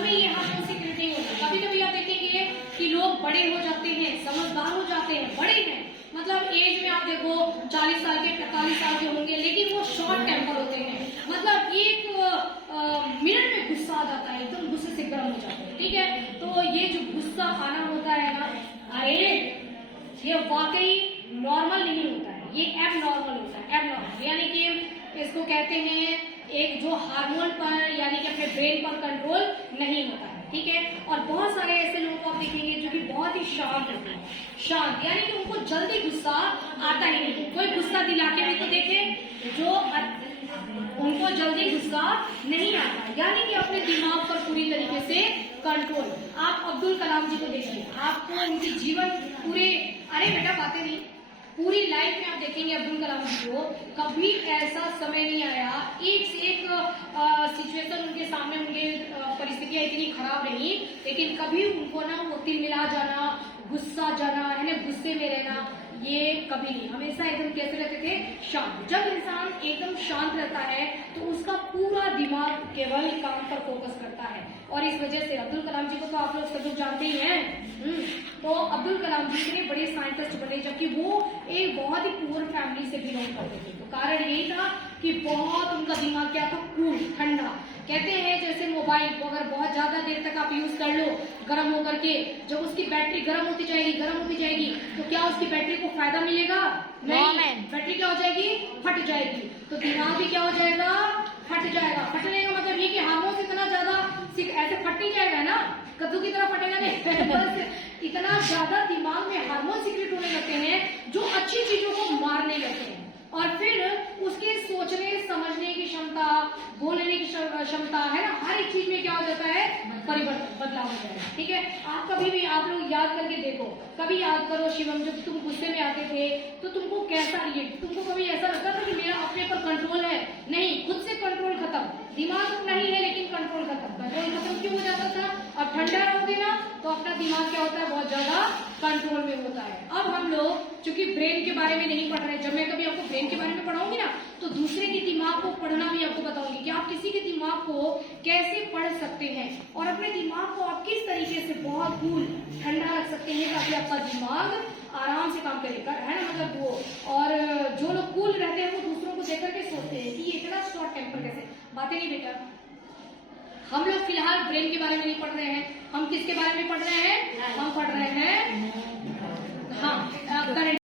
सब में ये हार्मोन सीक्रेट नहीं होता। कभी कभी आप देखेंगे कि लोग बड़े हो जाते हैं, समझदार हो जाते हैं, बड़े हैं, मतलब एज में आप देखो 40 साल के 45 साल के होंगे, लेकिन वो शॉर्ट टेम्पर होते हैं। मतलब एक मिनट में गुस्सा आ जाता है, एकदम गुस्से से गर्म हो जाते हैं। ठीक है, तो ये जो गुस्सा आना होता है ना, अरे ये वाकई नॉर्मल नहीं होता है, ये एब नॉर्मल होता है। एब नॉर्मल यानी कि इसको कहते हैं एक जो हार्मोन पर यानी कि अपने ब्रेन पर कंट्रोल नहीं होता है। ठीक है, और बहुत सारे ऐसे लोगों को आप देखेंगे जो कि बहुत ही शांत होते हैं, शांत यानी कि उनको जल्दी गुस्सा आता ही नहीं। कोई गुस्सा दिला के भी तो देखे जो उनको जल्दी गुस्सा नहीं आता, यानी कि अपने दिमाग पर पूरी तरीके से कंट्रोल। आप अब्दुल कलाम जी को देखिए, आपको उनकी जीवन पूरे, अरे बेटा बातें नहीं, पूरी लाइफ में आप देखेंगे अब्दुल कलाम जी को कभी ऐसा समय नहीं आया, एक से एक सिचुएशन उनके सामने, उनके परिस्थितियां इतनी खराब रही, लेकिन कभी उनको ना वो तिलमिला जाना, गुस्सा जाना है ना, गुस्से में रहना, ये कभी नहीं। हमेशा एकदम कैसे रहते थे, शांत। जब इंसान एकदम शांत रहता है तो उसका पूरा दिमाग केवल काम पर फोकस करता है, और इस वजह से अब्दुल कलाम जी को तो आप लोग सब लोग जानते ही हैं। तो अब्दुल कलाम जी इतने बड़े साइंटिस्ट बने जबकि वो एक बहुत ही पुअर फैमिली से बिलोंग करते थे। तो कारण यही था कि बहुत उनका दिमाग क्या था, कूल, ठंडा। कहते हैं जैसे मोबाइल को अगर बहुत ज्यादा देर तक आप यूज कर लो गर्म होकर के, जब उसकी बैटरी गर्म होती जाएगी तो क्या उसकी बैटरी को फायदा मिलेगा? नहीं, बैटरी क्या हो जाएगी, फट जाएगी। तो दिमाग भी क्या हो जाएगा, फट जाएगा। फटने का मतलब ये कि हार्मोन इतना ज्यादा ऐसे फट नहीं जाएगा ना, कद्दू की तरह फटेगा नहीं बस इतना ज्यादा दिमाग में हार्मोन सीक्रेट होने लगते हैं जो अच्छी चीजों को मारने लगते हैं, और फिर उसके सोचने समझने की क्षमता, बोलने की क्षमता है ना, हर एक चीज में क्या हो जाता है, परिवर्तन, बदलाव हो जाएगा। ठीक है, आप कभी भी आप लोग याद करके देखो, कभी याद करो शिवम जब तुम गुस्से में आते थे तो तुमको कैसा रिएक्ट, तुमको कभी ऐसा लगता था कि मेरा अपने पर कंट्रोल है? नहीं, खुद से कंट्रोल खत्म, दिमाग नहीं है लेकिन कंट्रोल खत्म। कंट्रोल खत्म क्यों हो जाता था? अब ठंडा रहोगे ना तो अपना दिमाग क्या होता है, बहुत ज्यादा कंट्रोल में होता है। अब हम लोग चूंकि ब्रेन के बारे में नहीं पढ़ रहे, जब मैं कभी आपको ब्रेन के बारे में पढ़ाऊंगी ना तो दूसरे के दिमाग को पढ़ना भी आपको बताऊंगी कि आप किसी के दिमाग को कैसे पढ़ सकते हैं, और अपने दिमाग को आप किस तरीके से बहुत कूल, ठंडा रख सकते हैं ताकि आपका दिमाग आराम से काम करेगा, है ना, मतलब वो। और जो लोग कूल रहते हैं वो दूसरों को देख करके सोचते हैं कि ये इतना शॉर्ट टेम्पर कैसे, बातें नहीं बेटा। हम लोग फिलहाल ब्रेन के बारे में नहीं पढ़ रहे हैं, हम किसके बारे में पढ़ रहे हैं, हम पढ़ रहे हैं हाँ करंट